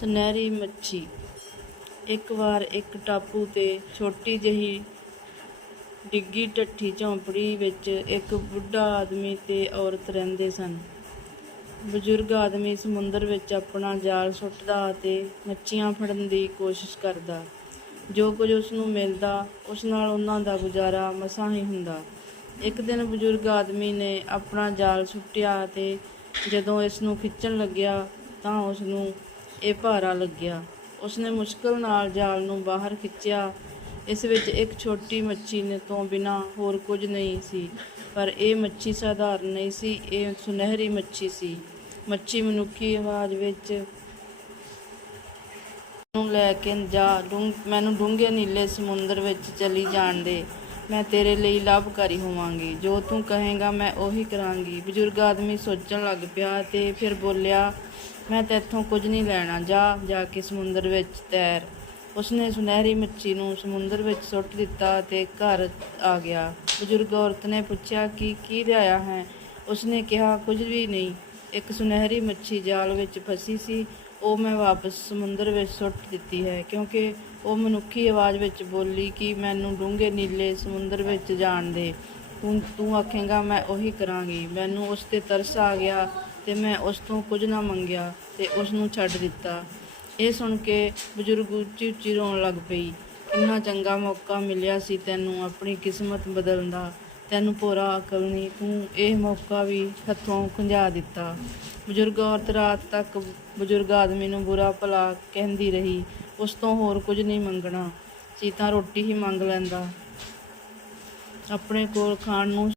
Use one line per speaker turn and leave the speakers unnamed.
ਸੁਨਹਿਰੀ ਮੱਛੀ। ਇੱਕ ਵਾਰ ਇੱਕ ਟਾਪੂ ਤੇ ਛੋਟੀ ਜਿਹੀ ਡਿੱਗੀ ਢੱਠੀ ਝੌਂਪੜੀ ਵਿੱਚ ਇੱਕ ਬੁੱਢਾ ਆਦਮੀ ਤੇ ਔਰਤ ਰਹਿੰਦੇ ਸਨ। ਬਜ਼ੁਰਗ ਆਦਮੀ ਸਮੁੰਦਰ ਵਿੱਚ ਆਪਣਾ ਜਾਲ ਸੁੱਟਦਾ ਅਤੇ ਮੱਛੀਆਂ ਫੜਨ ਦੀ ਕੋਸ਼ਿਸ਼ ਕਰਦਾ। ਜੋ ਕੁਝ ਉਸ ਨੂੰ ਮਿਲਦਾ, ਉਸ ਨਾਲ ਉਹਨਾਂ ਦਾ ਗੁਜ਼ਾਰਾ ਮਸਾਂ ਹੀ ਹੁੰਦਾ। ਇੱਕ ਦਿਨ ਬਜ਼ੁਰਗ ਆਦਮੀ ਨੇ ਆਪਣਾ ਜਾਲ ਸੁੱਟਿਆ ਅਤੇ ਜਦੋਂ ਇਸ ਨੂੰ ਖਿੱਚਣ ਲੱਗਿਆ ਤਾਂ ਉਸ ਨੂੰ ਇਹ ਭਾਰਾ ਲੱਗਿਆ। ਉਸਨੇ ਮੁਸ਼ਕਲ ਨਾਲ ਜਾਲ ਨੂੰ ਬਾਹਰ ਖਿੱਚਿਆ। ਇਸ ਵਿੱਚ ਇੱਕ ਛੋਟੀ ਮੱਛੀ ਨੇ ਤੋਂ ਬਿਨਾ ਹੋਰ ਕੁਝ ਨਹੀਂ ਸੀ, ਪਰ ਇਹ ਮੱਛੀ ਸਾਧਾਰਨ ਨਹੀਂ ਸੀ, ਇਹ ਸੁਨਹਿਰੀ ਮੱਛੀ ਸੀ। ਮੱਛੀ ਮਨੁੱਖੀ ਆਵਾਜ਼ ਵਿੱਚ ਨੂੰ ਲੈ ਕੇ ਜਾ ਡੂੰ- ਮੈਨੂੰ ਡੂੰਘੇ ਨੀਲੇ ਸਮੁੰਦਰ ਵਿੱਚ ਚਲੀ ਜਾਣ ਦੇ। ਮੈਂ ਤੇਰੇ ਲਈ ਲਾਭਕਾਰੀ ਹੋਵਾਂਗੀ। ਜੋ ਤੂੰ ਕਹੇਗਾ ਮੈਂ ਉਹੀ ਕਰਾਂਗੀ। ਬਜ਼ੁਰਗ ਆਦਮੀ ਸੋਚਣ ਲੱਗ ਪਿਆ ਤੇ ਫਿਰ ਬੋਲਿਆ ਮੈਂ ਤੇਥੋਂ ਕੁਝ ਨਹੀਂ ਲੈਣਾ। ਜਾ ਜਾ ਕੇ ਸਮੁੰਦਰ ਵਿੱਚ ਤੈਰ। ਉਸਨੇ ਸੁਨਹਿਰੀ ਮੱਛੀ ਨੂੰ ਸਮੁੰਦਰ ਵਿੱਚ ਸੁੱਟ ਦਿੱਤਾ ਤੇ ਘਰ ਆ ਗਿਆ। ਬਜ਼ੁਰਗ ਔਰਤ ਨੇ ਪੁੱਛਿਆ ਕਿ ਕੀ ਲਿਆਇਆ ਹੈ? ਉਸਨੇ ਕਿਹਾ, ਕੁਝ ਵੀ ਨਹੀਂ। ਇੱਕ ਸੁਨਹਿਰੀ ਮੱਛੀ ਜਾਲ ਵਿੱਚ ਫਸੀ ਸੀ। ਉਹ ਮੈਂ ਵਾਪਸ ਸਮੁੰਦਰ ਵਿੱਚ ਸੁੱਟ ਦਿੱਤੀ ਹੈ ਕਿਉਂਕਿ ਉਹ ਮਨੁੱਖੀ ਆਵਾਜ਼ ਵਿੱਚ ਬੋਲੀ ਕਿ ਮੈਨੂੰ ਡੂੰਘੇ ਨੀਲੇ ਸਮੁੰਦਰ ਵਿੱਚ ਜਾਣ ਦੇ। ਤੂੰ ਤੂੰ ਆਖੇਂਗਾ, ਮੈਂ ਉਹੀ ਕਰਾਂਗੀ। ਮੈਨੂੰ ਉਸ ਤੇ ਤਰਸ ਆ ਗਿਆ ਤੇ ਮੈਂ ਉਸ ਤੋਂ ਕੁਝ ਨਾ ਮੰਗਿਆ ਤੇ ਉਸ ਨੂੰ ਛੱਡ ਦਿੱਤਾ। ਇਹ ਸੁਣ ਕੇ ਬਜ਼ੁਰਗ ਉੱਚੀ ਉੱਚੀ ਰੋਣ ਲੱਗ ਪਈ। ਇੰਨਾ ਚੰਗਾ ਮੌਕਾ ਮਿਲਿਆ ਸੀ ਤੈਨੂੰ ਆਪਣੀ ਕਿਸਮਤ ਬਦਲਣ ਦਾ। ਤੈਨੂੰ ਪੂਰਾ ਅਕਲ ਨਹੀਂ, ਤੂੰ ਇਹ ਮੌਕਾ ਵੀ ਹੱਥੋਂ ਖੁੰਝਾ ਦਿੱਤਾ। ਬਜ਼ੁਰਗ ਔਰਤ ਰਾਤ ਤੱਕ ਬਜ਼ੁਰਗ ਆਦਮੀ ਨੂੰ ਬੁਰਾ ਭਲਾ ਕਹਿੰਦੀ ਰਹੀ, ਉਸ ਤੋਂ ਹੋਰ ਕੁਝ ਨਹੀਂ ਮੰਗਣਾ। ਸੀ ਤਾਂ ਰੋਟੀ ਹੀ ਮੰਗ ਲੈਂਦਾ। ਆਪਣੇ ਕੋਲ ਖਾਣ ਨੂੰ